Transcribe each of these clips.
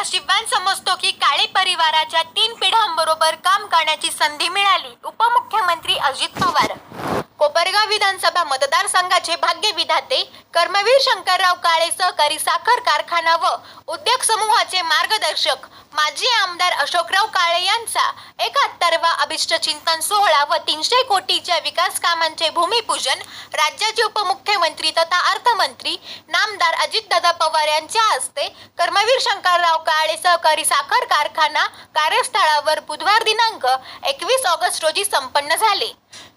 नशिबवान समजतो की काळे परिवाराच्या तीन पिढ्यांबरोबर काम करण्याची संधी मिळाली. उपमुख्यमंत्री अजित पवार कोपरगाव विधानसभा मतदारसंघाचे भाग्य विधाते कर्मवीर शंकरराव काळे सहकारी साखर कारखाना व उद्योग समूहाचे मार्गदर्शक माजी आमदार अशोकराव काळे यांचा एकाहत्तरवा अभिष्ट चिंतन सोहळा व तीनशे कोटीच्या विकास कामांचे भूमिपूजन राज्याचे उपमुख्यमंत्री तथा अर्थमंत्री नामदार अजितदादा पवार यांच्या हस्ते कर्मवीर शंकरराव काळे सहकारी साखर कारखाना कार्यस्थळावर बुधवार दिनांक एकवीस ऑगस्ट रोजी संपन्न झाले.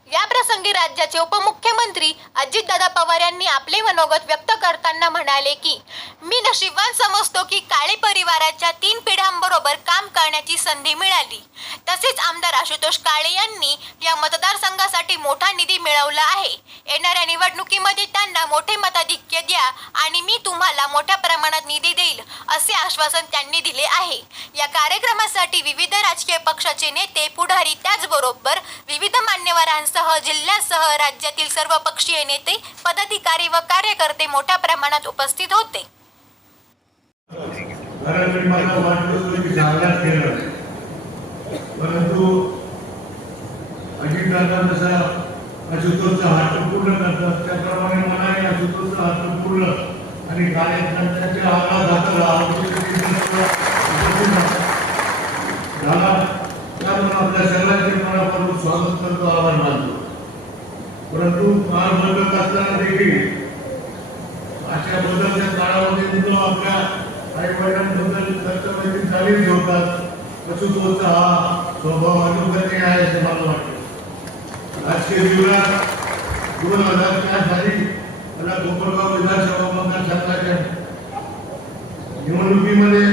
या प्रसंगी राज्याचे उपमुख्यमंत्री अजितदादा पवार यांनी आपले मनोगत व्यक्त करताना म्हणाले की मी नशिबवान समजतो की काळे परिवाराच्या तीन पिढ्यांबरोबर काम करण्याची संधी मिळाली. तसेच आमदार आशुतोष काळे यांनी या मतदारसंघासाठी मोठा निधी मिळवला आहे. येणाऱ्या निवडणुकीमध्ये त्यांना मोठे मताधिक्य द्या आणि मी तुम्हाला मोठ्या प्रमाणात निधी देईल असे आश्वासन त्यांनी दिले आहे. या कार्यक्रमासाठी विविध राजकीय पक्षाचे नेते पुढारी त्याचबरोबर विविध मान्यवरांसह जिल्ह्यासह राज्यातील सर्व पक्षीय नेते पदाधिकारी व कार्यकर्ते मोठ्या प्रमाणात उपस्थित होते. परंतु अजितदादा जसा अशुतोषचा हात पूर्ण करतात. त्याप्रमाणे मनाने अशुतोषचा हात पूर्ण आणि कार्यकर्त्यांच्या आवाज झाला त्यामुळे आपल्या स्वागत करतो आभार मानतो. परंतु फार बदलत असताना देखील अशा बदलच्या काळामध्ये तिथं आपल्या आई वडिलांबद्दल कर्तव्याची जाणीव ठेवतात. पशुत्वचा हा स्वभाव अनुकरणीय आहे असं मला वाटतं. राजकीय जीवनात दोन हजार चार साली मला कोपरगाव विधानसभा मतदारसंघाच्या निवडणुकीमध्ये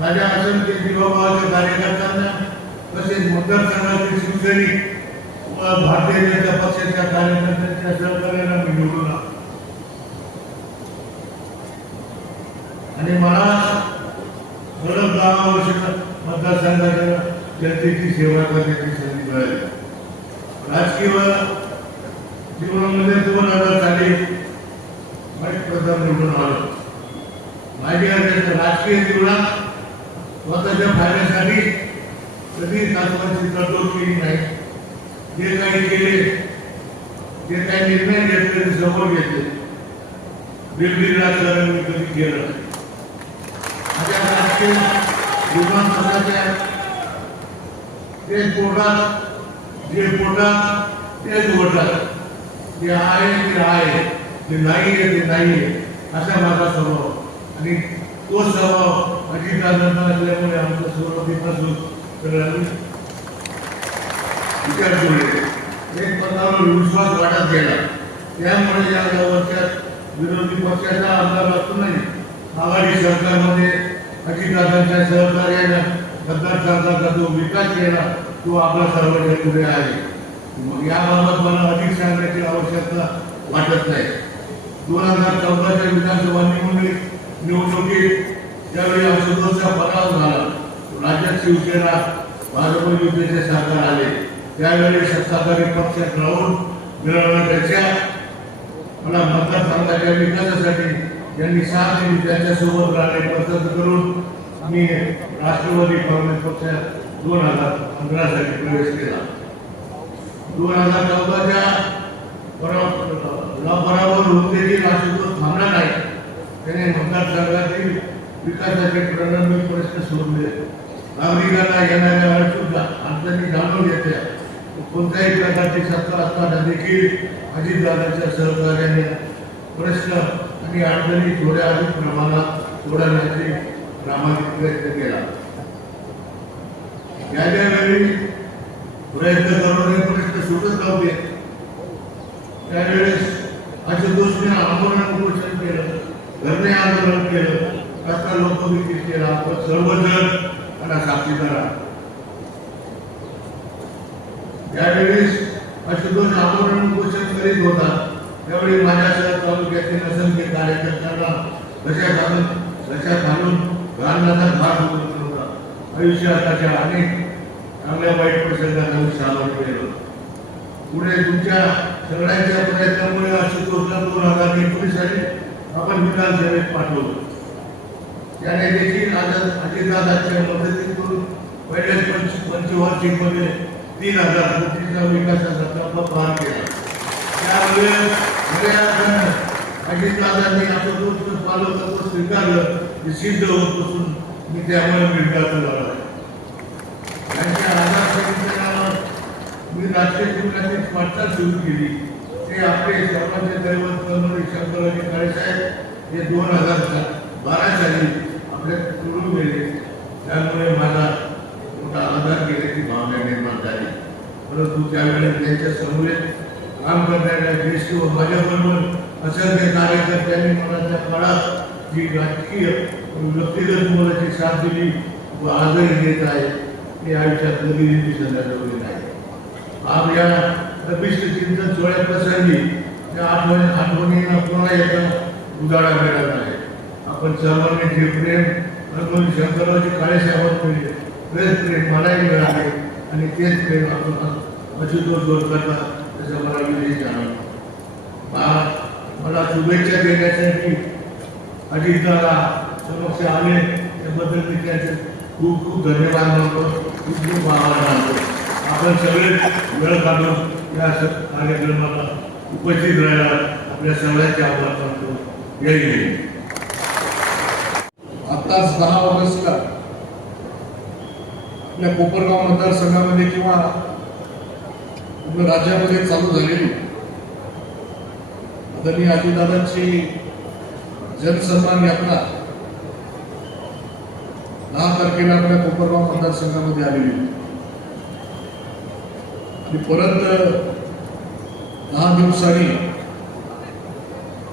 माझ्या असंख्य जीवाभावाच्या कार्यकर्त्यांना तसेच मतदारसंघातील शिवसैनिक व भारतीय जनता पक्षाच्या कार्यकर्त्यांच्या सहकार्याला मी निवडून आणि मला सलग दहा वर्ष मतदारसंघाच्या जनतेची सेवा करण्याची संधी मिळाली. राजकीय जीवनामध्ये दोन हजार साली वाईट प्रधान निवडून आलो. माझ्या राजकीय जीवनात स्वतःच्या फायद्यासाठी कधी तत्वाची तडजोड केली नाही जे काही केले जे काही निर्णय घेतले ते समोर घेतले. वेगळी राजकारण मी कधी केलं माझ्या राजकीय विधानसभाच्या ते पोटात जे पोटात तेच पोटात जे आहे ते आहे. जे नाही आहे ते नाही आहे. असा माझा स्वभाव. आणि तो स्वभाव अजितदादांना असल्यामुळे आमचा स्वभाव तर आम्ही विचार केले एक विश्वास वाढत गेला. त्यामुळे या वर्षात विरोधी पक्षाचा आमदार असूनही आघाडी सरकारमध्ये अजितदादांच्या सहकार्यानं जो विकास केला तो आपला सर्वांच्या पुढे आहे. मग याबाबत मला अधिक सांगण्याची आवश्यकता वाटत नाही. दोन हजार चौदाच्या विधानसभा निवडणूक निवडणुकीत ज्यावेळी आशुतोषचा पराभव झाला शिवसेना भाजप युतीचे सरकार आले. त्यावेळी सत्ताधारी पक्ष ग्राउंड मिळवण्यापेक्षा मला मतदारसंघाच्या विकासासाठी त्यांनी साथ दिली. त्यांच्यासोबत राहणे पसंत करून मी राष्ट्रवादी काँग्रेस पक्षात दोन हजार पंधरा साली प्रवेश केला. दोन हजार चौदाच्या पराभव होऊन देखील आशुतोष थांबला नाही. त्याने मतदारसंघातील विकासाचे प्रलंबित प्रश्न सोडले. नागरिकांना येणाऱ्या अडचणी अडचणी जाणून घेतल्या. कोणत्याही प्रकारची सत्ता असताना देखील अजितदादांच्या सहकार्याने प्रश्न आणि अडचणी थोड्या अधिक प्रमाणात सोडवण्याचे प्रामाणिक प्रयत्न केला. ज्या वेळी प्रयत्न करून हे प्रश्न सुटत नव्हते त्यावेळेस आशुतोषने आंदोलन उपोषण केलं धरणे आंदोलन केलं. कसा लोकविकीत केला आपण सर्वजण मला साक्षीदार आहात. त्यावेळेस आशुतोष पोषण करीत होता. त्यावेळी माझ्यासह तालुक्यातील असंख्य कार्यकर्त्यांना कशा घालून कशा घालून घालण्याचा भाग होत होता. आयुष्याच्या अनेक चांगल्या वाईट प्रसंगांना मी सामोरं गेलो. पुढे तुमच्या सगळ्यांच्या प्रयत्नामुळे अशुतोषला दोन हजार एकोणीस साली आपण विधानसभेत पाठवलं. त्याने देखील आझाद अजितदादांच्या मदतीतून पहिल्याच पंच पंचवार्षिकमध्ये तीन हजार कोटीचा विकासाचा टप्पा पार केला. त्यामुळे खऱ्या अजितदादांनी आपलं दूध पालकत्व स्वीकारलं हे सिद्ध होत असून मी त्यामुळे मिळतात झाला त्यांच्या आधार समितीवर मी राष्ट्रीय जीवनाची वाटचाल सुरू केली. ते आपले सर्वांचे दैवत कर्मवी शंकराजी काळेसाहेब हे दोन हजार बारा साली आपल्या सुरू गेले त्यामुळे माझा मोठा आधार केल्याची भावना निर्माण झाली. परंतु त्यावेळेस त्यांच्यासमोर काम करणाऱ्या ज्येष्ठ व माझ्याबरोबर असंख्य कार्यकर्त्यांनी मला त्या काळात जी राजकीय व्यक्तिगत मुलाची साथ दिली व आजही देत आहे ते आयुष्यात कधीही विसरण्याजोगे नाही. आज या कपिष्ट चिंतन सोहळ्या प्रसंगी त्या आठवणी आठवणींना पुन्हा एकदा उजाळा मिळत आहे. आपण सर्वांनी जे प्रेम भगवान शंकररावजी काळेसाहेबांवर मिळले तेच प्रेम मलाही मिळाले आणि तेच प्रेम आपण अशुतोष दोन करता त्याचा मला विजय जाणवतो मला शुभेच्छा देण्यासाठी अजितदादा समक्ष आले त्याबद्दल मी त्यांचे खूप खूप धन्यवाद मानतो खूप खूप आभार मानतो. आपण सगळे वेळ काढून या कार्यक्रमाला उपस्थित राहायला आपल्या सगळ्यांचे आभार मानतो. जय हिंद. आत्ताच दहा ऑगस्टला आपल्या कोपरगाव मतदारसंघामध्ये किंवा राज्यामध्ये चालू झालेली आदरणीय अजितदादांची जनसन्मान यात्रा दहा तारखेला आपल्या कोपरगाव मतदारसंघामध्ये आलेली. आणि परत दहा दिवसांनी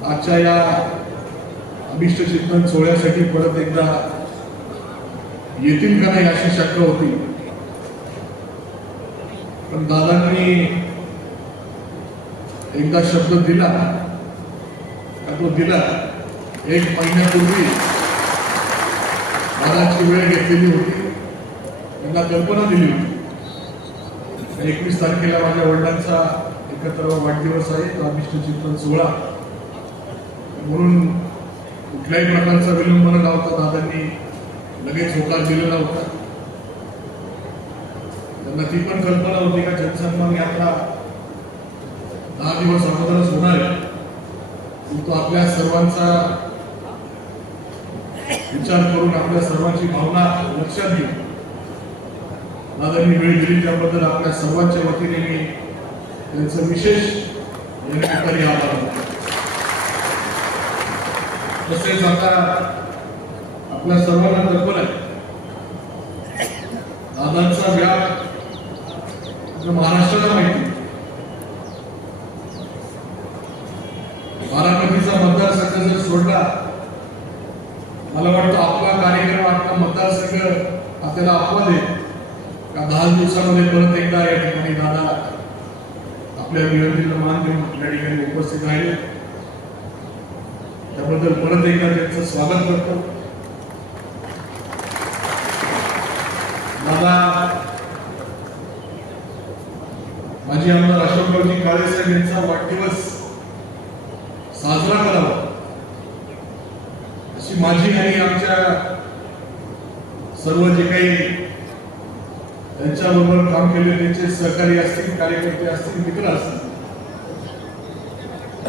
आजच्या या अभिष्ट चिंतन सोहळ्यासाठी परत एकदा येतील का नाही अशी शक्य होती. पण दादांनी एकदा शब्द दिला. का तो दिला? एक महिन्यापूर्वी दादाची वेळ घेतलेली होती. त्यांना कल्पना दिली होती. एकवीस तारखेला माझ्या वडिलांचा एकत्र वाढदिवस आहे तो अभिष्ट चिंतन सोहळा. म्हणून कुठल्याही प्रकारचा विलंब न लावता दादांनी लगेच होकार दिलेला होता. त्यांना ती पण कल्पना होती का जनसन्मान यात्रा दहा दिवस अगोदरच होणार आहे. तो आपल्या सर्वांचा विचार करून आपल्या सर्वांची भावना लक्षात घेऊन दादांनी वेळ दिली. त्याबद्दल आपल्या सर्वांच्या वतीने मी त्यांचं विशेष आभार तसेच आता आपल्या सर्वांना कल्पना आहे. दादांचा व्याप आपल्या महाराष्ट्राला माहिती बारामतीचा मतदारसंघ जर सोडला मला वाटतं आपला कार्यक्रम आपला मतदारसंघ आपल्याला अपवाद आहे का दहा दिवसामध्ये परत एकदा या ठिकाणी दादा आपल्या विनंतीला मान देऊन या ठिकाणी उपस्थित राहिले. त्याबद्दल परत एकदा त्यांचं स्वागत करतो. मला माझी आमदार अशोकरावजी काळेसाहेब यांचा वाढदिवस साजरा करावा. अशी माझी आणि आमच्या सर्व जे काही त्यांच्याबरोबर काम केले त्यांचे सहकारी असतील कार्यकर्ते असतील मित्र असतील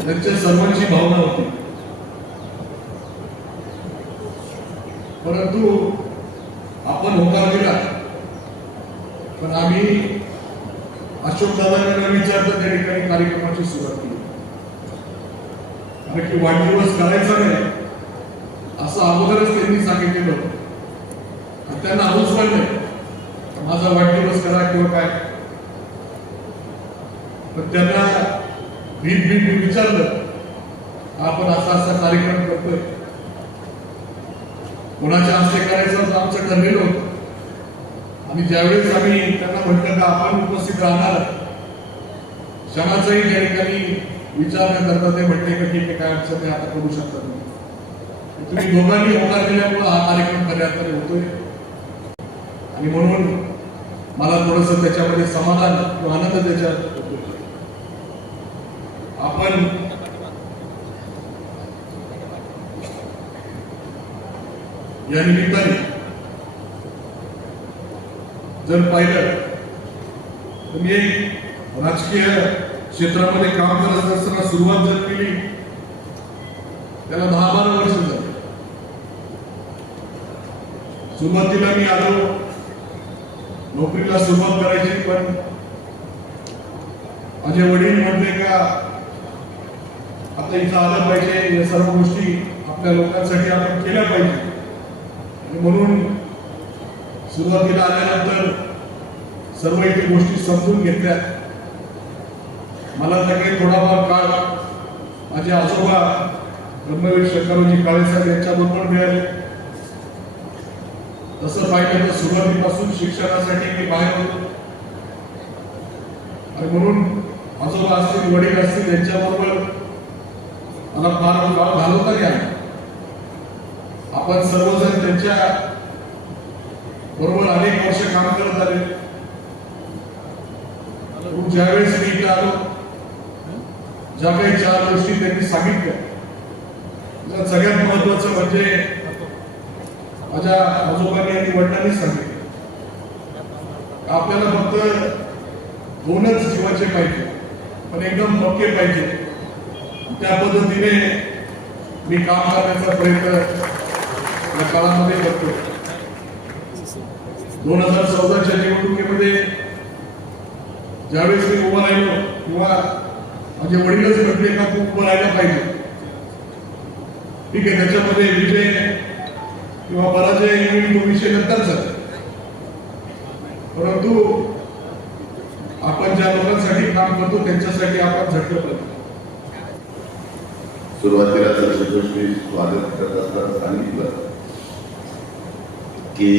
त्यांच्या सर्वांची भावना होती. परंतु आपण होकार दिला. पण आम्ही अशोक दादांना न विचारता त्या ठिकाणी कार्यक्रमाची सुरुवात केली. कारण की वाढदिवस करायचा नाही असं अगोदरच त्यांनी सांगितलेलं होतं. त्यांना अजून वाटलं माझा वाढदिवस करा किंवा काय? पण त्यांना भीत भीत मी विचारलं आपण असा असा कार्यक्रम कोणाच्या हस्ते करायचं असं आमचं ठरलेलं होतं. आणि ज्यावेळेस आम्ही त्यांना म्हटलं का आपण उपस्थित राहणार क्षणाचाही त्या ठिकाणी विचार न करता ते म्हटले का ठीक आहे काय अडचण नाही आता करू शकता तुम्ही. तुम्ही दोघांनी होकार दिल्यामुळे हा कार्यक्रम पर्याप्त होतोय. आणि म्हणून मला थोडस त्याच्यामध्ये समाधान किंवा आनंद त्याच्यात आपण या निमित्ताने जर पाहिलं तर मी राजकीय क्षेत्रामध्ये काम करत असताना सुरुवात जर केली त्याला दहा बारा वर्ष झाली. सुरुवातीला मी आलो नोकरीला सुरुवात करायची पण माझे वडील म्हणले का आता इथं आलं पाहिजे या सर्व गोष्टी आपल्या लोकांसाठी आपण केल्या पाहिजे म्हणून सुरुवातीला आल्यानंतर सर्व इथे गोष्टी समजून घेतल्या मला तर थोडाफार काळ माझे आजोबा ब्रह्मवीर शंकरजी काळेसाहेब यांच्याबरोबर मिळाले तसं पाहिलं तर सुरुवातीपासून शिक्षणासाठी मी बाहेर होतो. आणि म्हणून आजोबा असतील वडील असतील यांच्याबरोबर मला फार काळ घालवता आला. आपण सर्वजण त्यांच्या बरोबर अनेक वर्ष काम करत आले. ज्यावेळेस मी इथे आलो ज्या काही चार गोष्टी त्यांनी सांगितल्या सगळ्यात महत्वाचं म्हणजे माझ्या आजोबांनी आणि वडिलांनी सांगितलं. आपल्याला फक्त दोनच जीवाचे पाहिजे पण एकदम पक्के पाहिजे. त्या पद्धतीने मी काम करण्याचा प्रयत्न या काळामध्ये करतो दोन हजार चौदाच्या निवडणुकीमध्ये ज्यावेळेस मी उभा राहिलो किंवा माझे वडीलच म्हटले का तू उभं राहायला पाहिजे. ठीक आहे त्याच्यामध्ये विजय किंवा पराजय येईल तो विषय नंतरचा परंतु आपण ज्या लोकांसाठी काम करतो त्यांच्यासाठी आपण झटलं पाहिजे सुरुवातीला तर संतोष मी स्वागत करत असताना सांगितलं. की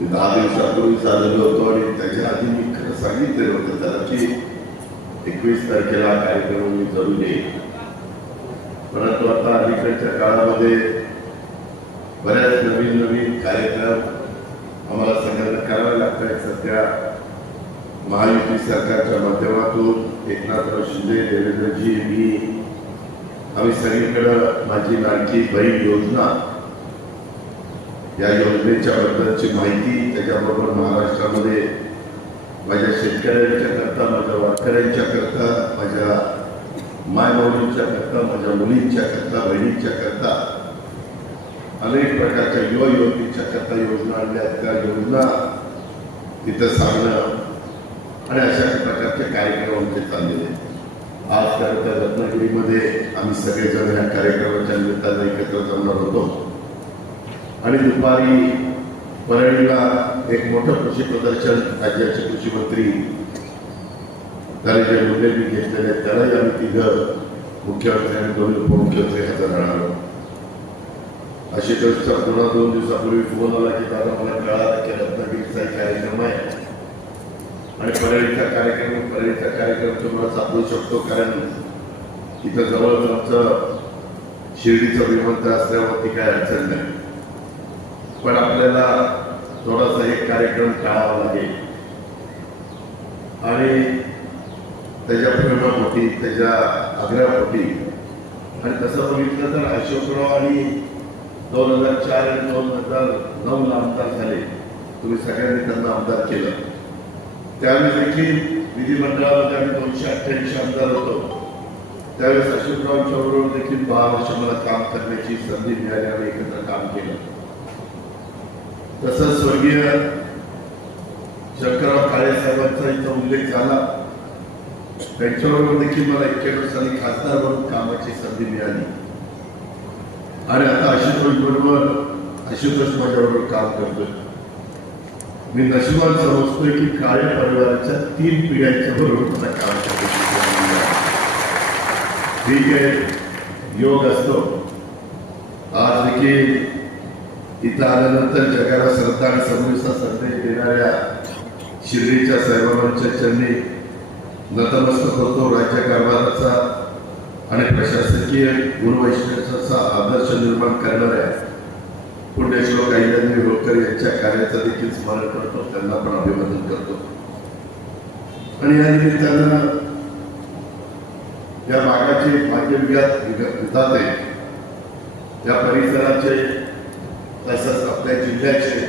मी दहा दिवसापूर्वी आलेलो होतो आणि त्याच्या आधी मी खरं सांगितलेलं होतं त्याला की एकवीस तारखेला कार्यक्रम मी जरूर येईल. परंतु आता अलीकडच्या काळामध्ये बऱ्याच नवीन नवीन कार्यक्रम आम्हाला सगळ्यांना करावे लागत आहेत सध्या महायुती सरकारच्या माध्यमातून एकनाथराव शिंदे देवेंद्रजी मी आम्ही सगळीकडं माझी लाडकी बहीण योजना या योजनेच्या बद्दलची माहिती त्याच्याबरोबर महाराष्ट्रामध्ये माझ्या शेतकऱ्यांच्या करता माझ्या वारकऱ्यांच्या करता माझ्या मायमाऊलींच्या करता माझ्या मुलींच्या करता बहिणींच्या करता अनेक प्रकारच्या युवा युवतींच्या करता योजना आणल्या त्या योजना तिथं सांगणं आणि अशा प्रकारचे कार्यक्रम आमचे चाललेले आज खरं तर रत्नागिरीमध्ये आम्ही सगळेजण या कार्यक्रमाच्या निमित्तानं एकत्र जमणार होतो. आणि दुपारी परळीला एक मोठं कृषी प्रदर्शन राज्याचे कृषी मंत्री धनंजय मुंडे घेतलेले त्यालाही आम्ही तिघं मुख्यमंत्री आणि दोन उपमुख्यमंत्री हजर राहणार अशी चर्चा पुन्हा दोन दिवसापूर्वी फोन आला की दादा मला कळाला की रत्नागिरीचा कार्यक्रम आहे. आणि परळीचा कार्यक्रम परळीचा कार्यक्रम तुम्हाला सापडू शकतो कारण इथं जवळच आमचं शिर्डीचं विमानतळ असल्यावरती काय अडचण नाही. पण आपल्याला थोडासा एक कार्यक्रम टाळावा लागेल. आणि त्याच्या प्रेमापोटी त्याच्या आग्रहापोटी. आणि तसं बघितलं तर अशोकराव आणि दोन हजार चार आणि दोन हजार नऊला आमदार झाले. तुम्ही सगळ्यांनी त्यांना आमदार केलं. त्यावेळेस देखील विधिमंडळामध्ये आम्ही दोनशे अठ्ठ्याऐंशी आमदार होतो. त्यावेळेस अशोकरावांच्या बरोबर देखील दहा वर्ष मला काम करण्याची संधी मिळाली आम्ही एकत्र काम केलं. तसंच स्वर्गीय शंकरराव काळे साहेबांचा इथं उल्लेख झाला. त्यांच्याबरोबर देखील मला एक्क्याण्णव साली खासदार म्हणून कामाची संधी मिळाली. आणि आता आशुतोष बरोबर आशुतोष माझ्याबरोबर काम करतोय. मी नशिबात समजतोय की काळे परिवाराच्या तीन पिढ्यांच्या बरोबर मला काम ठीक आहे. योग असतो. आज देखील इथं आल्यानंतर जगाला श्रद्धा आणि समृद्धीचा संदेश देणाऱ्या शिर्डीच्या साईबाबांच्या चरणी नतमस्तक होतो. राज्य कारभाराचा आणि प्रशासकीय गुणवैशिष्ट्याचा आदर्श निर्माण करणाऱ्या पुण्यश्लोक अहिल्यादेवी होळकर यांच्या कार्याचं देखील स्मरण करतो. त्यांना पण अभिवादन करतो. आणि या निमित्तानं या भागाचे भाग्य विधाते या परिसराचे तसंच आपल्या जिल्ह्याचे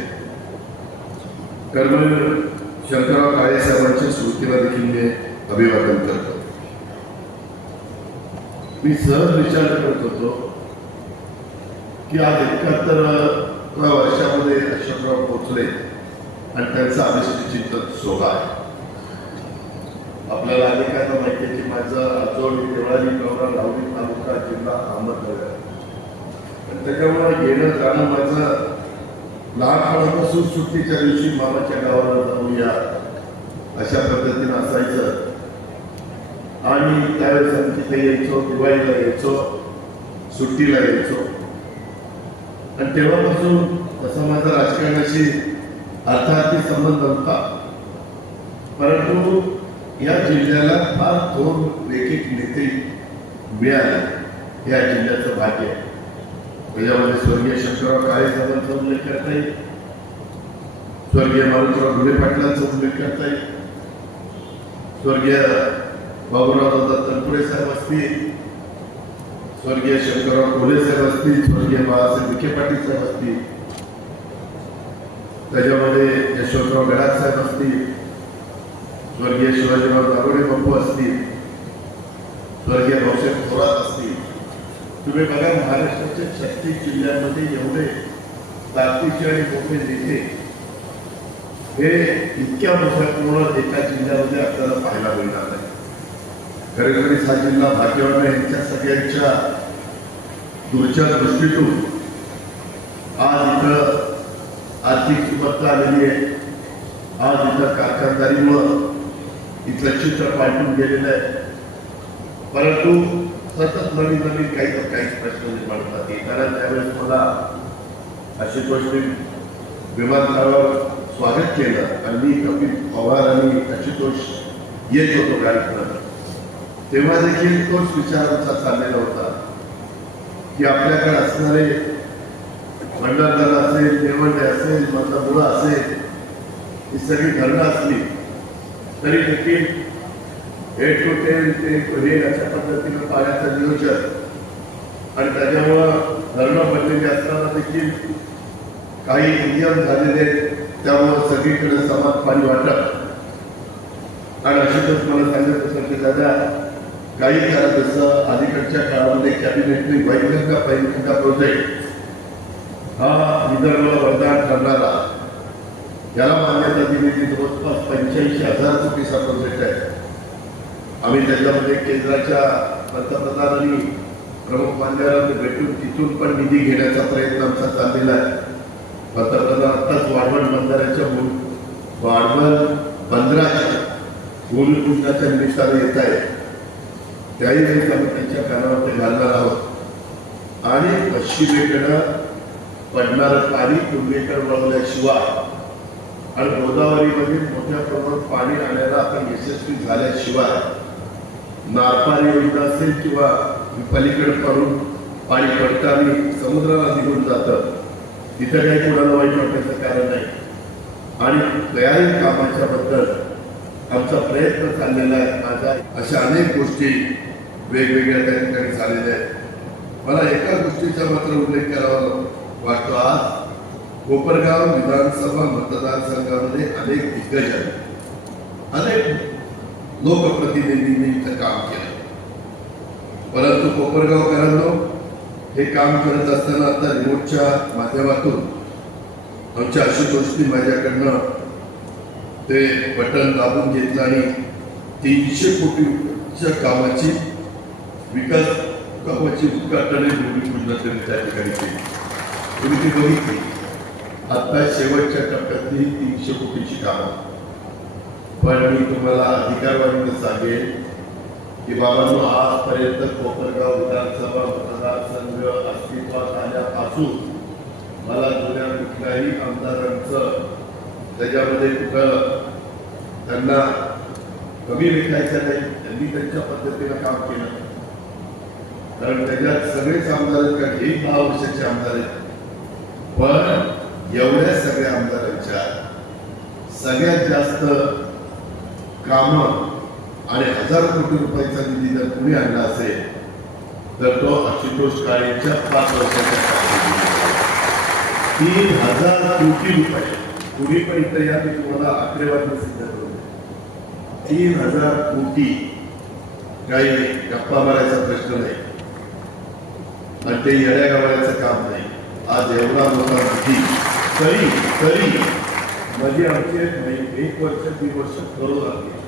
कर्मवीर शंकरराव काळे साहेबांच्या स्मृतीला देखील मी अभिवादन करतो. मी सहज विचार करत होतो की आज एकाहत्तर वर्षामध्ये अशोकराव पोचले आणि त्यांचा अभिष्ट चिंतन सोहळा आहे. आपल्याला अनेकांना माहिती आहे की माझा आजोळ देवळाली गौरा लावणी तालुका जिल्हा अहमदनगर. आणि त्याच्यामुळे येणं जाणं माझं लहानपणापासून सुट्टीच्या दिवशी मामाच्या गावाला जाऊया अशा पद्धतीनं असायचं. आणि त्यावेळेस आम्ही तिथे यायचो दिवाळीला यायचो सुट्टीला यायचो. आणि तेव्हापासून तसा माझा राजकारणाशी अर्थार्थी संबंध नव्हता. परंतु या जिल्ह्याला फार दोन एक नेते मिळाले. या जिल्ह्याचं भाग्य. आहे त्याच्यामध्ये स्वर्गीय शंकरराव काळे साहेबांचा उल्लेख करता येईल स्वर्गीय मारुतराव घुले पाटलांचा उल्लेख करता येईल स्वर्गीय बाबूराव दादा तनपुरे साहेब असतील स्वर्गीय शंकरराव कोल्हे साहेब असतील स्वर्गीय बाळासाहेब विखे पाटील साहेब असतील त्याच्यामध्ये यशवंतराव गडाख साहेब असतील स्वर्गीय शिवाजीराव दारोडे बापू असतील स्वर्गीय भाऊसाहेब थोरात तुम्ही बघा महाराष्ट्राच्या छत्तीस जिल्ह्यांमध्ये एवढे ताकदीचे आणि मोठे नेते हे इतक्या मोठ्या पूर्ण एका जिल्ह्यामध्ये आपल्याला पाहायला मिळणार नाही. खरेखरीच हा जिल्हा भाग्यवान यांच्या सगळ्यांच्या दूरच्या दृष्टीतून आज इथं आर्थिक सुबत्ता आलेली आहे. आज इथं कारखानदारीमुळं इथलं चित्र पाठवून गेलेलं आहे. परंतु सतत नवीन नवीन काही तर काही प्रश्न निर्माण होतात. येताना त्यावेळेस मला अशी विमानतळावर स्वागत केलं आणि मी कपिल पवार आणि आशुतोष येत होतो गाडीतनं तेव्हा देखील तोच विचार आमचा चाललेला होता की आपल्याकडे असणारे भंडारदरा असेल निवडणे असेल मतमुळं असेल ही सगळी धरणं असली तरी देखील भेट होते ते हे अशा पद्धतीनं पाण्याचं नियोजन. आणि त्याच्यामुळं धरणं बनलेली असताना देखील काही नियम झालेले त्यामुळं सगळीकडे समान पाणी वाटत. आणि अशीच मला सांगत होतं की दादा काही काळ जसं अलीकडच्या काळामध्ये कॅबिनेटने वैगंगा पैगंगा प्रोजेक्ट हा विदर्भ वरदान ठरणारा. याला मान्यता दिलेली जवळपास पंच्याऐंशी हजार कोटीचा प्रोजेक्ट आहे. आम्ही त्याच्यामध्ये केंद्राच्या पंतप्रधानांनी प्रमुख मान्यवरांनी भेटून तिथून पण निधी घेण्याचा प्रयत्न आमचा चाललेला आहे. पंतप्रधान आत्ताच वाढवण बंदराच्या भूम वाढवण बंदराच्या भूमिपूजनाच्या निमित्ताने येत आहे. त्याही वेळेस आम्ही त्यांच्या कानावरती घालणार आहोत. आणि पश्चिमेकडं पडणारं पाणी पूर्वेकडे वळवल्याशिवाय आणि गोदावरीमध्ये मोठ्या प्रमाणात पाणी आणायला आपण यशस्वी झाल्याशिवाय नारपाणी योजना असेल किंवा पलीकडे पडून पाणी पडताना समुद्राला निघून जातं. तिथं काही कोणाला वाईट वाटण्याचं कारण नाही. आणि तयारी कामाच्या बद्दल आमचा प्रयत्न चाललेला आहे. माझा अशा अनेक गोष्टी वेगवेगळ्या त्या ठिकाणी झालेल्या आहेत. मला एका गोष्टीचा मात्र उल्लेख करावा वाटतो. आज कोपरगाव विधानसभा मतदारसंघामध्ये अनेक दिग्गज आहेत. अनेक लोकप्रतिनिधींनी इथं काम केलं. परंतु कोपरगावकरांनो हे काम करत असताना आता रिमोटच्या माध्यमातून आमच्या गोष्टी माझ्याकडनं ते बटन दाबून घेतलं आणि तीनशे कोटीच्या कामाची विकास कामाची उद्घाटन आणि भूमिपूजन त्यांनी त्या ठिकाणी केली. तुम्ही ती बघितली. आता शेवटच्या टप्प्यातली तीनशे कोटीची कामं. पण मी तुम्हाला अधिकारवाणीने सांगेन की बाबांनो आजपर्यंत कोपरगाव विधानसभा मतदारसंघ अस्तित्वात आल्यापासून मला जुन्या कुठल्याही आमदारांचं त्याच्यामध्ये कुठं त्यांना कमी विकायचं नाही त्यांनी त्यांच्या पद्धतीनं काम केलं. कारण त्याच्यात सगळेच आमदार आहेत कारण हे दहा वर्षाचे आमदार आहेत. पण एवढ्या सगळ्या आमदारांच्या सगळ्यात जास्त कामं आणि हजार कोटी रुपयाचा निधी जर कुणी आणला असेल तर तो आशुतोष काळेच्या पाच वर्षाच्या तीन हजार कोटी रुपये. कुणी पण इथं या मी तुम्हाला आकडेवारी सिद्ध करून तीन हजार कोटी. काही गप्पा मारायचा प्रश्न नाही. आणि ते येड्या गावायचं काम नाही. आज एवढा मोठा निधी. तरी तरी माझी आमची एक नाही एक वर्ष दीड वर्ष करू लागली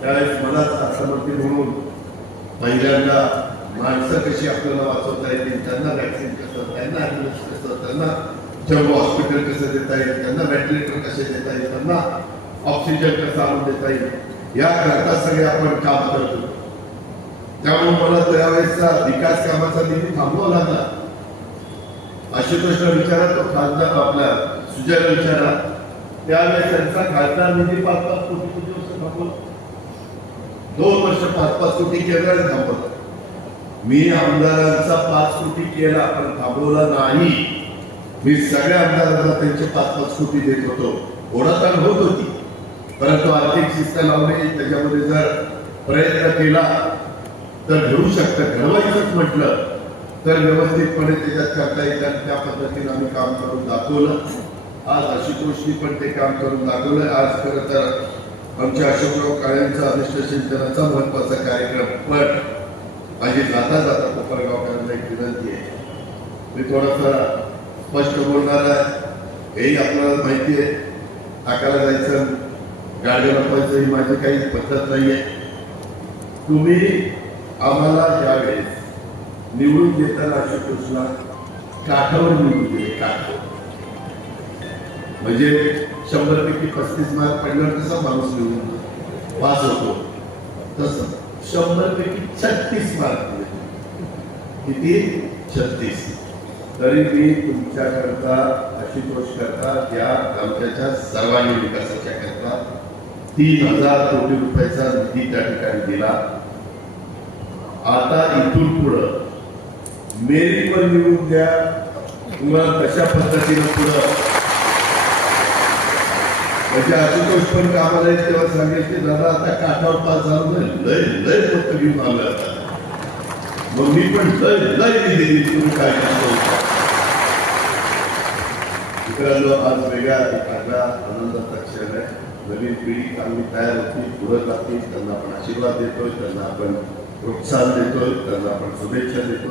त्यावेळेस मला अर्थमंत्री म्हणून पहिल्यांदा माणसं कशी आपल्याला वाचवता येतील त्यांना व्हॅक्सिन कसं त्यांना ॲम्ब्युलन्स कसं त्यांना जम्बो हॉस्पिटल कसं देता येईल त्यांना व्हेंटिलेटर कसे देता येईल त्यांना ऑक्सिजन कसं आणून देता येईल याकरता सगळे आपण काम करतो. त्यामुळे मला त्यावेळेसचा विकास कामाचा निधी थांबवला असे प्रश्न विचारा तो खासदार आपला सुजयला विचारा. त्यावेळेस त्यांचा खासदार निधी पाच पाच कोटी किती वर्ष थांबवला दोन वर्ष पाच पाच कोटी केला थांबवला. मी आमदारांचा पाच कोटी केला पण थांबवला नाही. मी सगळ्या आमदारांना त्यांचे पाच पाच कोटी देत होतो. ओढाताण होत होती. परंतु आर्थिक शिस्त लावणे त्याच्यामध्ये जर प्रयत्न केला तर घडू शकतं. घडवायचंच म्हटलं तर व्यवस्थितपणे त्याच्यात करता येतात त्या पद्धतीने आम्ही काम करून दाखवलं. आज अशी गोष्टी पण ते काम करून दाखवलं आज खरं तर आमच्या अशोकराव काळ्यांचा अधिष्ठ सिंचनाचा महत्त्वाचा कार्यक्रम. पण माझी जाता जाता कोपरगावकरांना एक विनंती आहे. मी थोडासा स्पष्ट बोलणार आहे. हेही आपल्याला माहिती आहे. टाकायला जायचं गाडी लपवायचं ही माझी काही पद्धत नाही आहे तुम्ही आम्हाला ज्यावेळेस निवडून देताना कृष्णा काठावर निवडून दिले काठावर. म्हणजे शंभर पैकी पस्तीस मार्क पडल्यावर कसा माणूस निवडून पास होतो. तसं शंभर पैकी छत्तीस मार्क किती? छत्तीस. तरी मी तुमच्याकरता आशुतोष करता या आमच्याच्या सर्वांनी विकासाच्या करता तीन हजार कोटी रुपयाचा निधी त्या ठिकाणी दिला. आता इथून पुढं मेरी पण निवडून द्या. तुम्हाला कशा पद्धतीनं पुढं म्हणजे आशुतोष पण कामाला येत तेव्हा सांगेल की दादा आता काठावर पास झालं नाही लय लय पत्र घेऊन आलं आता. मग मी पण लय लय दिली तुम्ही काय मित्रांनो आज वेगळा एखादा आनंदाचा क्षण आहे. नवीन पिढी चांगली तयार होती पुढे जाते त्यांना आपण आशीर्वाद देतोय त्यांना आपण प्रोत्साहन देतोय त्यांना आपण शुभेच्छा देतोय.